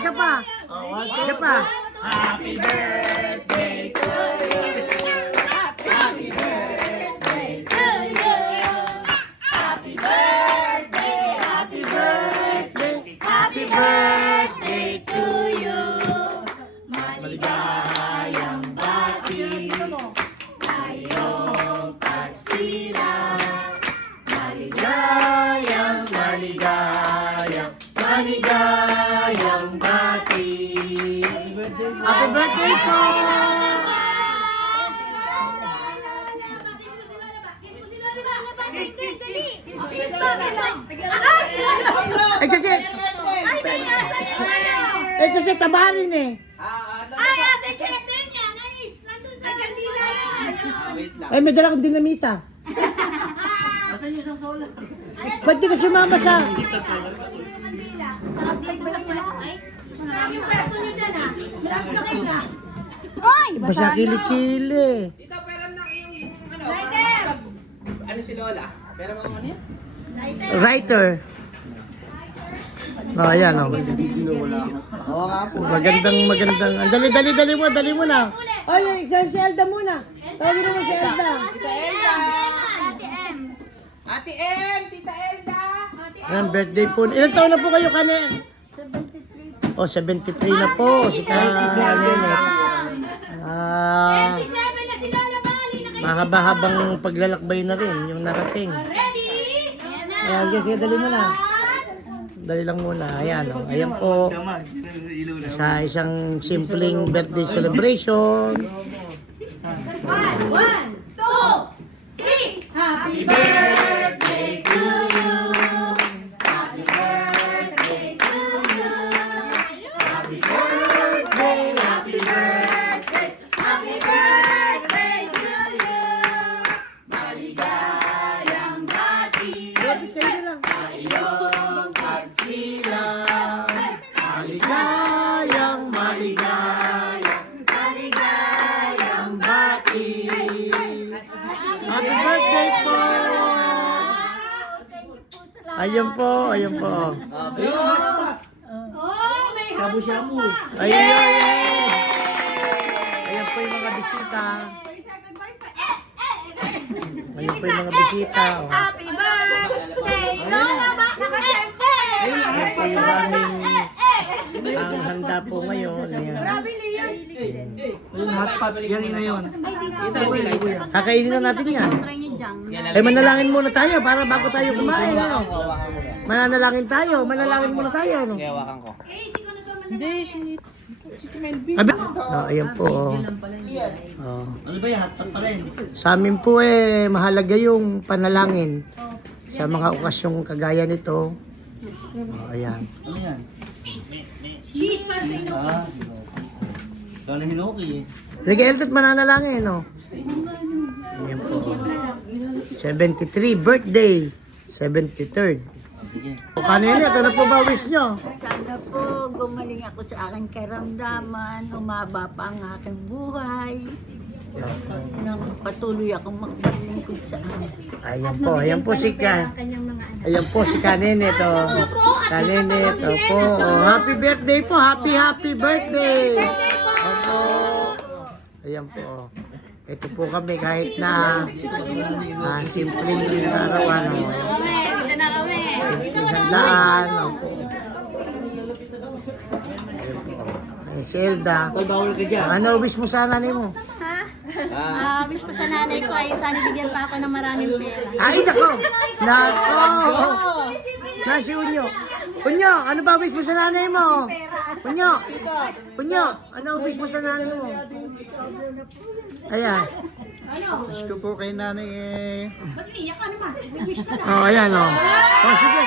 isa pa. Isa pa. Happy birthday to you. Happy birthday to you. Happy birthday, happy birthday, happy birthday to you. Maligayang bati sa iyong pagsilang. Maligayang, maligayang, maligayang bati. Happy birthday po. Kasi tabarin eh. Ay, sa kender niya, nice. Nandun sa kandila yan. Ay, may dala kong dinamita. Asan yung isang solar? Ba't di ka sumama sa... Sarap lang ba ay? Sarap yung pwesto niyo dyan ha. Marami sa kayo ka. Basta kilikili. Tita, peram na yung ano? Lighter! Ano si Lola? Peram ang ano yan? Writer. Oh, ayan oh. Oo nga po. Magandang. Dali mo na. Ay, si Elda muna. Tawagin mo si Elda. Tita Elda! Ate M! Tita Elda! Ayan, birthday po. Ilang taon na po kayo kani? 73. Oh, 73 na po. Si Karen. 27 na si Lola Bali. Mahaba-habang paglalakbay na rin yung narating. Ready? Ayan, sige, dali mo na. Dali lang muna. Ayan, oh. Ayan po. Sa isang simpleng birthday celebration. 1, 2, 3. Happy birthday to you. Happy birthday to you. Happy birthday, happy birthday, happy birthday to you. Maligayang bati sa iyong pagsilang. Maligayang, Maligayang bati. Happy birthday po! Ayun po. Oh, may Shabu-shabu. Ayun. Ayan po yung mga bisita. Ayun po yung mga bisita. Oh. Happy birthday, Lola Ba, nakasente! Ayan po yung aming ang handa po ngayon. Ayan. Grabe, Leon. Yung hot pot, yan na yun. Tita, Tita. Kakainin na natin yan. Ay, manalangin muna tayo para bago tayo kumain. Ano? Hawakan mo yan. Manalangin muna tayo. Ano? Kaya hawakan ko. Abi? Oh, ayan po. Oh. Ano ba yung hot pot pa rin? Sa amin po mahalaga yung panalangin sa mga okasyong kagaya nito. Oh, ayan. Ano yan? Cheese para sa inyo. Ikaw na hinuki eh. Sige, Eltot, mananalangin, no? Ayan po. 73, birthday. 73rd. Sige. O kanina, ito na po ba wish nyo? Sana po gumaling ako sa aking karamdaman, umaba pa ang aking buhay, nang patuloy akong maglingkod sa amin. Ayan po si Ayan po si Kanene to. Kanene to po. Oh, happy birthday po. Happy birthday. Opo. Ayan po. Ito po kami kahit na simpleng arawan. Simpleng handaan. Opo. Ayan si Elda. Ikaw bawal ka dyan. Ano wish mo sa nanay mo? Wish ko sa nanay ko ay sana bigyan pa ako ng maraming pera. Ay, nako! Nako! Nasi Unyo. Unyo, ano ba wish mo sa nanay mo? Unyo, ano wish mo sa nanay mo? Ayan. Wish ko po kay nanay eh. Ba't iyak ka naman? May wish ka na. Oh, ayan oh. Oh, sige.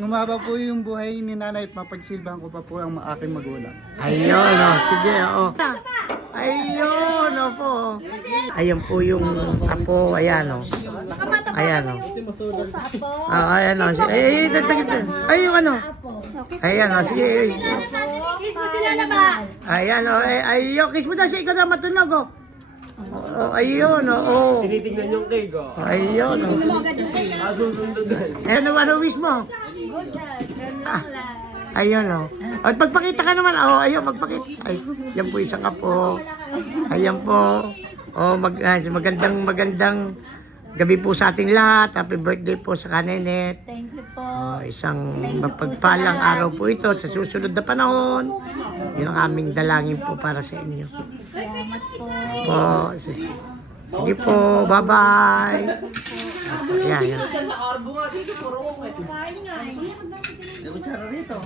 Umaba po yung buhay ni nanay at mapagsilbahan ko pa po ang aking magulang. Ayun oh, sige oh. Ayun oh po. Ayan po yung apo, ayan oh. Ayan oh. Ayan oh. Ay, dagdagan. Ay, yung ano. Ayan oh, sige. Kiss mo sila na ba? Ayan oh, ayun. Kiss mo daw siya, ikaw na matunog oh. Oh, ayun oh. Tinitignan yung cake, oh. Ayun oh. Masusunod doon. Ano wish mo? Ayun, oh. At magpakita ka naman. Oh, ayun, magpakita. Ay, yan po isang apo. Ayan po. Oh, magandang gabi po sa ating lahat. Happy birthday po sa Kanenet. Thank you po. Oh, isang mapagpalang araw po ito sa susunod na panahon. Yun ang aming dalangin po para sa inyo. Salamat po. Po, sige po, bye-bye. Ayan, yan. Diyan sa arbo nga dito, puro ungit. Kain nga. Hindi ko tsara rito.